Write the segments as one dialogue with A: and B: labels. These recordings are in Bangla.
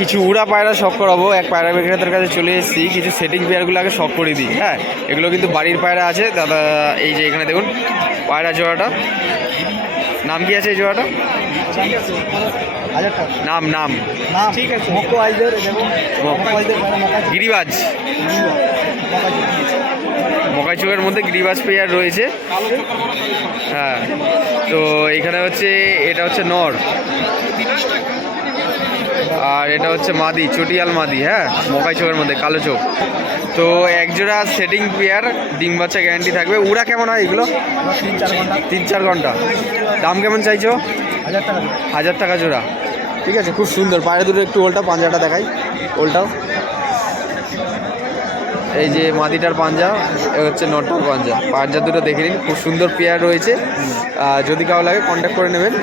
A: কিছু উড়া পায়রা শখ করাবো। এক পায়রা বিক্রেতার কাছে চলে এসেছি। কিছু সেটিং পেয়ারগুলো আগে শখ করে দিই হ্যাঁ? এগুলো কিন্তু বাড়ির পায়রা আছে। দাদা, এই যে এখানে দেখুন, পায়রা জোড়াটা। নাম কি আছে এই জোড়াটা? নাম নাম।
B: ঠিক
A: মকাই চোখের মধ্যে গিরিবাজ পেয়ার রয়েছে। হ্যাঁ। তো এখানে হচ্ছে, এটা হচ্ছে নর। আর এটা হচ্ছে মাদি, চটিয়াল মাদি হ্যাঁ? মকাই চোখের মধ্যে, কালো চোখ। তো একজোড়া সেটিং পেয়ার, ডিম বাচ্চা গ্যারান্টি থাকবে। উড়া কেমন হয় এগুলো?
B: তিন চার
A: ঘণ্টা। দাম কেমন চাইছো?
B: হাজার টাকা
A: জোড়া। ঠিক আছে, খুব সুন্দর। বাইরে দুটো একটু ওলটা, পাঞ্জাটা দেখাই। ওলটাও। এই যে মাদিটার পাঞ্জা হচ্ছে নটার পাঞ্জা। পাঞ্জা দুটো দেখে নিন, খুব সুন্দর পেয়ার রয়েছে। যদি কারও লাগে কন্ট্যাক্ট করে নেবেন।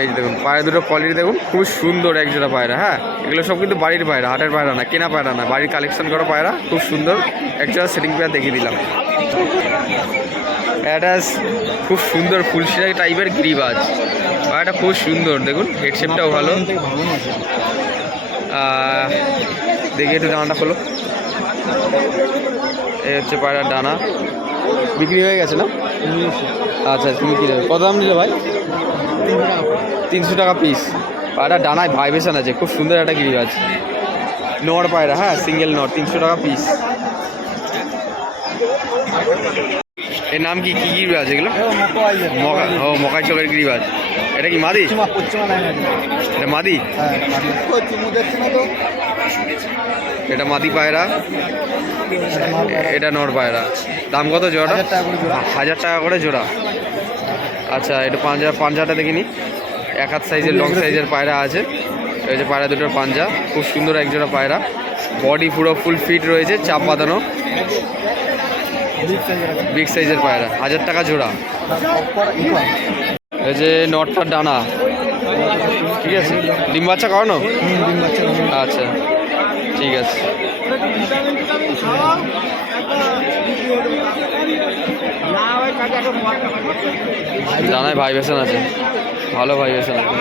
A: এই যে দেখুন, পায়রা দুটো কোয়ালিটি দেখুন খুব সুন্দর এক জোড়া পায়রা হ্যাঁ? এগুলো সব কিন্তু বাড়ির পায়রা, হাটের পায়রা না, কেনা পায়রা না, বাড়ির কালেকশন করা পায়রা, খুব সুন্দর। এক জোড়া সেটিং পেয়ার দেখিয়ে দিলাম। এটা খুব সুন্দর ফুলশিরাই টাইপের গিরিবাজ। পায়রাটা খুব সুন্দর, দেখুন হেডশেপটাও ভালো। দেখি একটু ডানাটা খোলো। এই হচ্ছে পায়রার ডানা বিক্রি হয়ে গেছে না? আচ্ছা বিক্রি কি নেবে? কত দাম নিল ভাই? তিনশো টাকা পিস। পায়রা ডানায় ভাইবেশন আছে খুব সুন্দর একটা গিরিবাজ নর পায়রা হ্যাঁ সিঙ্গেল নর তিনশো টাকা পিস। এর নাম কি? কি গিরিবাজ এগুলো? মকা ও মকাই চকের গিরিবাজ এটা কি মাদি?
B: আছে
A: এটা মাদি?
B: হ্যাঁ
A: এটা মাদি পায়রা। এটা নর পায়রা। দাম কত
B: জোড়া।
A: হাজার টাকা করে জোড়া। আচ্ছা এটা পাঞ্জা পাঞ্জাটা দেখিনি এক হাত সাইজের লং সাইজের পায়রা আছে। এই যে পায়রা দুটোর পাঞ্জা। খুব সুন্দর এক জোড়া পায়রা। বডি পুরো ফুল ফিট রয়েছে চাপ বাঁধানো।
B: বিগ সাইজের
A: পায়রা হাজার টাকা জোড়া। এই যে নটটার ডানা। ঠিক আছে ডিম বাচ্চা করানো? আচ্ছা ঠিক আছে। জানাই ভাই ভাইবেশন আছে। ভালো ভাইবেশন আছে।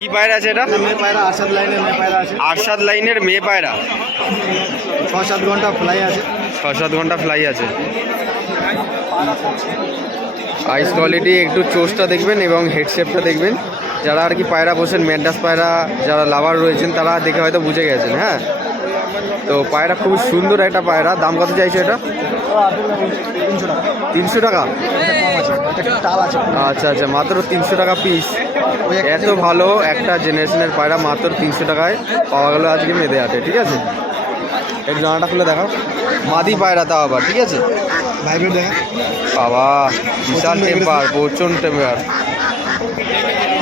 A: কি পায়রা আছে এটা?
B: মেয়ে পায়রা আসাদ লাইনের মেয়ে পায়রা আছে।
A: আরশাদ লাইনের মেয়ে পায়রা।
B: ছ সাত ঘণ্টা ফ্লাই আছে।
A: ছ সাত ঘণ্টা ফ্লাই আছে। আইস কোয়ালিটি একটু চোষটা দেখবেন এবং হেডশেপটা দেখবেন। যারা আর কি পায়রা বসেন ম্যাডাস পায়রা যারা লাভার রয়েছেন, তারা দেখে হয়তো বুঝে গেছেন হ্যাঁ? তো পায়রা খুব সুন্দর একটা পায়রা। দাম কত চাইছো এটা?
B: তিনশো টাকা।
A: আচ্ছা আচ্ছা মাত্র তিনশো টাকা পিস এত ভালো একটা জেনারেশনের পায়রা মাত্র তিনশো টাকায় পাওয়া গেলো আজকে মেদে হাটে, ঠিক আছে? একটু জানাটা খুলে দেখাও। মাদি পায়রা তাও আবার ঠিক আছে? বাবা বিশাল
B: প্রচণ্ড
A: টেম্পার প্রচণ্ড টেম্পার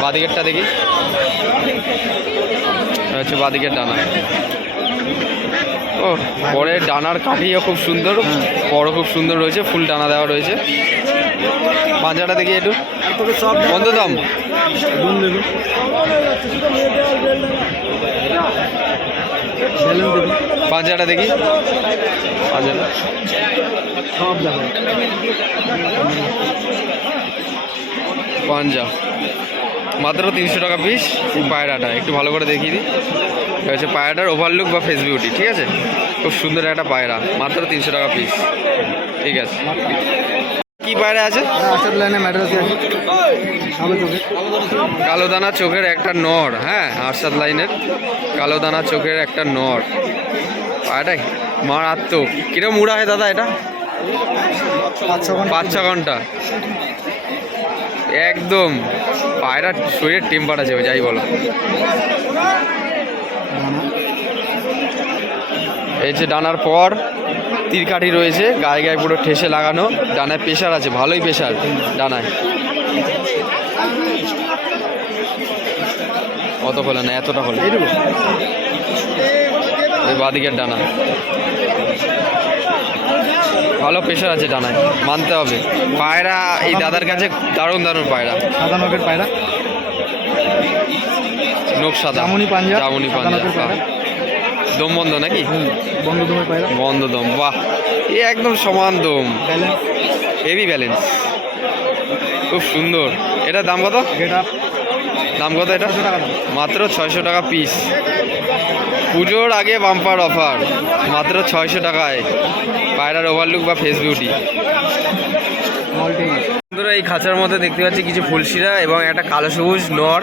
A: বাদিকেরটা দেখি। হচ্ছে বাদিকের ডানা। ও পরে ডানার কাঠিও খুব সুন্দর বড় খুব সুন্দর রয়েছে ফুল ডানা দেওয়া রয়েছে। পাঞ্জাটা দেখি একটু। বন্ধ দাম পাঞ্জাটা দেখি।
B: দেখো
A: পাঞ্জা। মাত্র তিনশো টাকা পিস পায়রাটা। একটু ভালো করে দেখিয়ে দিই। হচ্ছে পায়রাটার ওভারলুক বা ফেস বিউটি ঠিক আছে? খুব সুন্দর একটা পায়রা। মাত্র তিনশো টাকা পিস ঠিক আছে। কি পায়রা আছে?
B: আসাদ লাইনে ম্যাড্রাসি আছে। সামনে চোখে।
A: কালো দানা চোখের একটা নর হ্যাঁ আরশাদ লাইনের। কালো দানা চোখের একটা নর। পায়রাটাই মারাত্মক। কিরম উড়া হয় দাদা এটা?
B: পাঁচ ছ ঘণ্টা।
A: পাঁচ ছ ঘণ্টা। একদম। পায়রা শরীরের টেম্পার আছে যাই বলো। এই যে ডানার পর। তীরকাঠি রয়েছে গায়ে গায়ে পুরো ঠেসে লাগানো ডানায় প্রেশার আছে ভালোই প্রেশার ডানায়। অত খোলে না এতটা খোলে
B: এইটুকু
A: এই বাদিকের ডানা। ভালো প্রেশার আছে ডানায় মানতে হবে। পায়রা এই দাদার কাছে দারুণ দারুণ পায়রা।
B: সাদা নখের পায়রা।
A: নোক সাদা
B: জামুনি পাঞ্জা,
A: জামুনি পাঞ্জা। দম বন্ধ নাকি?
B: বন্ধ পায়রা।
A: বন্ধ দম বাহ। এ একদম সমান দম।
B: ব্যালেন্স
A: হেভি ব্যালেন্স খুব সুন্দর। এটা দাম কত? দাম কত এটা?
B: দাম।
A: মাত্র ছয়শো টাকা পিস পুজোর আগে বাম্পার অফার মাত্র ছয়শো টাকায়। পায়রার ওভারলুক বা ফেস বিউটি বন্ধুরা এই খাঁচার মধ্যে দেখতে পাচ্ছি কিছু ফুলশিরা এবং একটা কালো সবুজ নর।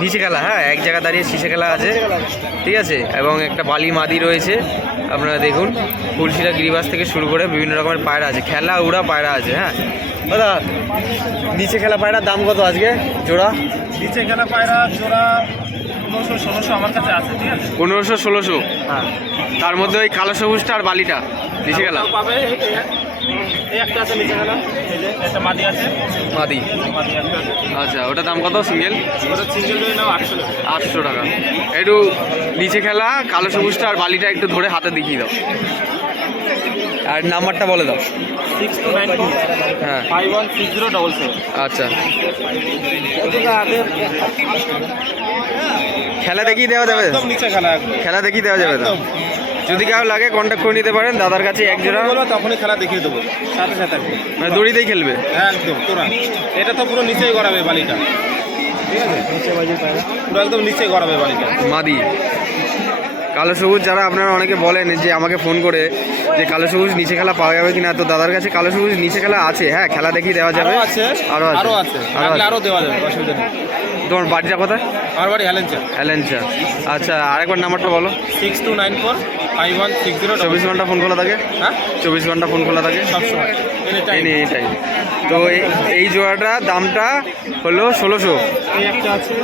A: নিচে খেলা হ্যাঁ এক জায়গা দাঁড়িয়ে শীষে খেলা আছে ঠিক আছে? এবং একটা বালি মাদি রয়েছে আপনারা দেখুন। ফুলশিরা গিরিবাস থেকে শুরু করে বিভিন্ন রকমের পায়রা আছে। খেলা উড়া পায়রা আছে হ্যাঁ? দাদা নিচে খেলা পায়রার দাম কত আজকে? জোড়া?
B: নিচে খেলা পায়রা জোড়া পনেরোশো ষোলোশো আমার কাছে আছে ঠিক আছে?
A: পনেরোশো ষোলোশো।
B: হ্যাঁ।
A: তার মধ্যে ওই কালো সবুজটা আর বালিটা নিচে খেলা।
B: পাবে একটা আছে নিচে খেলা এই যে একটা মাটি আছে।
A: মাদি।
B: মাটি একটা আছে।
A: আচ্ছা ওটা দাম কত সিঙ্গেল?
B: ওটা সিঙ্গেল যদি নাও আটশো টাকা।
A: আটশো টাকা। একটু নিচে খেলা কালো সবুজটা আর বালিটা একটু ধরে হাতে দেখিয়ে দাও। আর নাম্বারটা বলে দাও। হ্যাঁ। আচ্ছা। খেলা দেখিয়ে দেওয়া যাবে?
B: খেলা
A: দেখিয়ে দেওয়া যাবে
B: একদম।
A: যদি কারও লাগে কন্ট্যাক্ট করে নিতে পারেন। দাদার কাছে এক জোড়া
B: তখনই খেলা দেখিয়ে দেবো। সাথে সাথে।
A: মানে দড়িতেই খেলবে?
B: হ্যাঁ একদম তোরা। এটা তো পুরো নিচেই গড়াবে বালিটা। ঠিক আছে? নিচে বাজি পুরো একদম নিচে গড়াবে বালিটা।
A: মাদি। কালো সবুজ যারা আপনারা অনেকে বলেন যে আমাকে ফোন করে যে কালো সবুজ নিচে খেলা পাওয়া যাবে কিনা তো দাদার কাছে কালো সবুজ নিচে খেলা আছে। হ্যাঁ খেলা দেখিয়ে দেওয়া যাবে।
B: আছে আরও আছে।
A: আছে।
B: আরও। দেওয়া যাবে অসুবিধা নেই।
A: তোমার বাড়িটা কোথায়?
B: আমার বাড়ি হেলেঞ্চা
A: অ্যালেন্সা আচ্ছা আরেকবার নাম্বারটা বলো।
B: Six two nine four five one six zero
A: চব্বিশ ঘণ্টা ফোন খোলা থাকে?
B: হ্যাঁ?
A: চব্বিশ ঘণ্টা ফোন খোলা থাকে?
B: সবসময়। এনি
A: তো এই- জোড়াটা দামটা হলো ষোলোশো।
B: একটা আছে।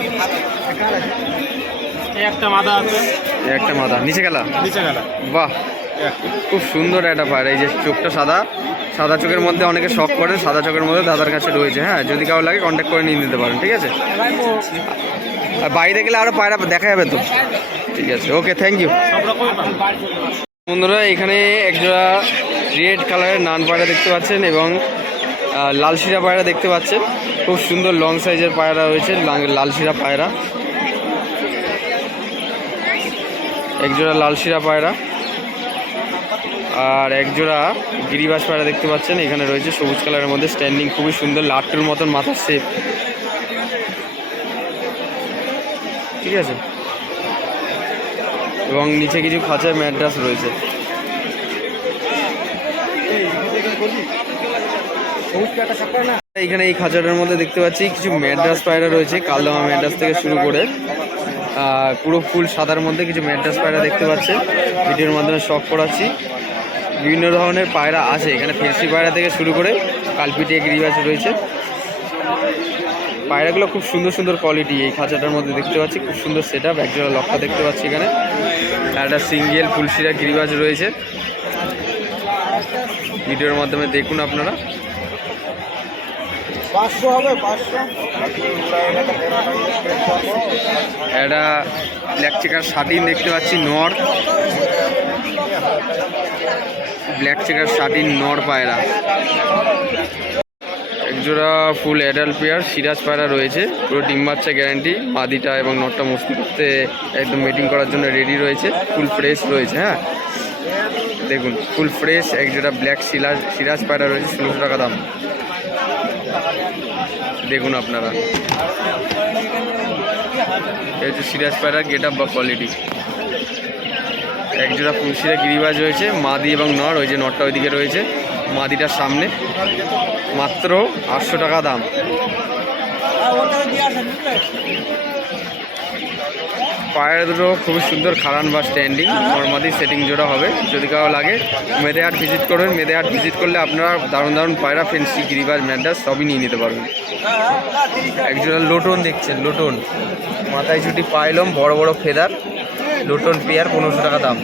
B: একটা মাদা আছে।
A: একটা মাথা নিচে গেলা
B: নিচে গেলা
A: বাহ। খুব সুন্দর একটা পায়রা এই যে চোখটা সাদা। সাদা চোখের মধ্যে অনেকে শখ করেন সাদা চোখের মধ্যে দাদার কাছে রয়েছে। হ্যাঁ যদি কারও লাগে কন্ট্যাক্ট করে নিয়ে নিতে পারেন ঠিক আছে? আর বাইরে গেলে আরও পায়রা দেখা যাবে তো? ঠিক আছে ওকে থ্যাংক ইউ বন্ধুরা, এখানে একজোড়া রেড কালারের নান পায়রা দেখতে পাচ্ছেন এবং লাল শিরা পায়রা দেখতে পাচ্ছেন। খুব সুন্দর লং সাইজের পায়রা রয়েছে, লাল শিরা পায়রা। একজোড়া লাল শিরা পায়রা। আর একজোড়া গিরিবাস পায়রা দেখতে পাচ্ছেন, এখানে রয়েছে সবুজ কালারের মধ্যে স্ট্যান্ডিং খুবই সুন্দর লাট্টুর মতন মাথার শেপ ঠিক আছে? এবং নিচে কিছু খাঁচায় ম্যাড্রাস রয়েছে। এখানে এই খাঁচাটার মধ্যে দেখতে পাচ্ছি, কিছু ম্যাড্রাস পায়রা রয়েছে, কালদমা ম্যাড্রাস থেকে শুরু করে পুরো ফুল সাদার মধ্যে কিছু ম্যাড্রাস পায়রা দেখতে পাচ্ছেন ভিডিওর মাধ্যমে শখ করাচ্ছি। বিভিন্ন ধরনের পায়রা আছে, এখানে ফেন্সি পায়রা থেকে শুরু করে, কালপিটিয়া গিরিবাস রয়েছে। পায়রাগুলো খুব সুন্দর সুন্দর কোয়ালিটি এই খাঁচাটার মধ্যে দেখতে পাচ্ছি খুব সুন্দর সেট আপ একজোড়া লক্ষ্য দেখতে পাচ্ছি এখানে। একটা সিঙ্গেল ফুলশিরা গিরিবাজ রয়েছে। ভিডিওর মাধ্যমে দেখুন আপনারা। একটা ব্ল্যাক চেকার শার্টিন দেখতে পাচ্ছি নর। ব্ল্যাক চেকার শার্টিন নর পায়রা। একজোড়া ফুল অ্যাডাল্ট পেয়ার সিরাজ পায়রা রয়েছে। পুরো ডিম বাচ্চা গ্যারান্টি মাদিটা এবং নটটা মস্তি করতে একদম মিটিং করার জন্য রেডি রয়েছে। ফুল ফ্রেশ রয়েছে হ্যাঁ? দেখুন ফুল ফ্রেশ একজোড়া ব্ল্যাক সিরাজ সিরাজ পায়রা রয়েছে, ষোলোশো টাকা দাম। দেখুন আপনারা। এই সিরাজ পায়রার গেট আপ বা কোয়ালিটি একজোড়া ফুলশিরা গিরিবাজ রয়েছে, মাদি এবং নর, ওই যে নরটা ওইদিকে রয়েছে। মাদিটার সামনে। মাত্র আটশো টাকা দাম। পায়ের দুটো খুবই সুন্দর খারান বা স্ট্যান্ডিং নর্মাদি সেটিং জোড়া হবে। যদি কারও লাগে মেদে হাট ভিজিট করবেন। মেদে হাট ভিজিট করলে আপনারা দারুণ দারুণ পায়রা, ফেন্সি, গিরিবাজ ম্যাডাস সবই নিয়ে নিতে পারবেন। একজোড়া লোটন দেখছেন, লোটন। মাথায় ছুটি পাইলম, বড় বড় ফেদার, লোটন পেয়ার, পনেরোশো টাকা দাম।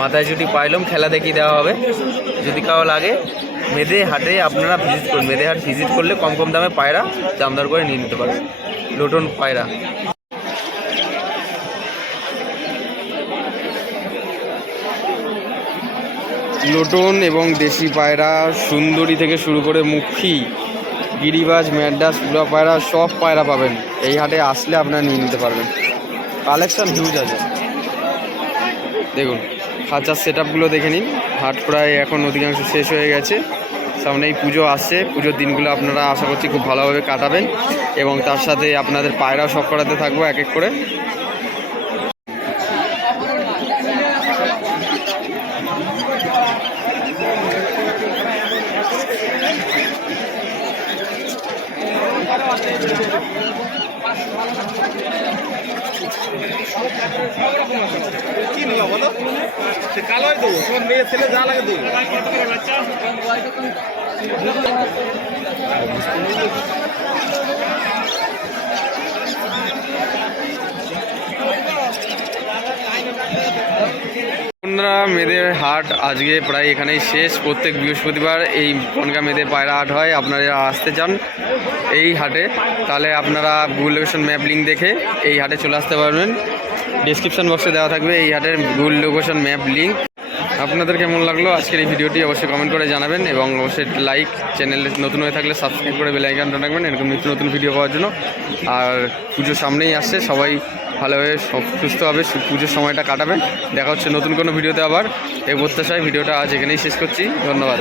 A: মাথায় ছুটি পাইলম, খেলা দেখিয়ে দেওয়া হবে। যদি কারও লাগে মেদে হাটে আপনারা ভিজিট করুন। মেদে হাট ভিজিট করলে কম কম দামে পায়রা দামদার করে নিয়ে নিতে পারবেন। লোটন পায়রা। লোটন এবং দেশি পায়রা সুন্দরী থেকে শুরু করে মুখী, গিরিবাজ ম্যাডাস পুরা পায়রা, সব পায়রা পাবেন। এই হাটে আসলে আপনারা নিয়ে নিতে পারবেন। কালেকশন হিউজ আছে। দেখুন, খাঁচার সেট আপগুলো দেখে নিন। হাট প্রায় এখন অধিকাংশ শেষ হয়ে গেছে। সামনেই পুজো আসছে। পুজোর দিনগুলো আপনারা আশা করছি খুব ভালোভাবে কাটাবেন এবং তার সাথে আপনাদের পায়রাও সব করাতে থাকব এক এক করে।
B: কি বলো? সে কালোই দেবো, তোমার ছেলে যা লাগে দেবো।
A: বন্ধুরা, মেয়েদের হাট আজকে প্রায় এখানেই শেষ। প্রত্যেক বৃহস্পতিবার এই বনগা মেয়েদের পায়রা হাট হয়। আপনারা আসতে চান এই হাটে, তাহলে আপনারা গুগল লোকেশন ম্যাপ লিঙ্ক দেখে এই হাটে চলে আসতে পারবেন। ডিসক্রিপশন বক্সে দেওয়া থাকবে এই হাটের গুগল লোকেশন ম্যাপ লিঙ্ক আপনাদের কেমন লাগল আজকের এই ভিডিওটি অবশ্যই কমেন্ট করে জানাবেন এবং অবশ্যই লাইক চ্যানেলে নতুন হয়ে থাকলে সাবস্ক্রাইব করে বেল আইকনটা রাখবেন, এরকম নিত্য নতুন ভিডিও পাওয়ার জন্য। আর পুজো সামনেই আসছে, সবাই ভালোভাবে সুস্থভাবে পুজোর সময়টা কাটাবেন। দেখা হচ্ছে নতুন কোনো ভিডিওতে আবার। এই প্রত্যাশায় ভিডিওটা আজ এখানেই শেষ করছি, ধন্যবাদ।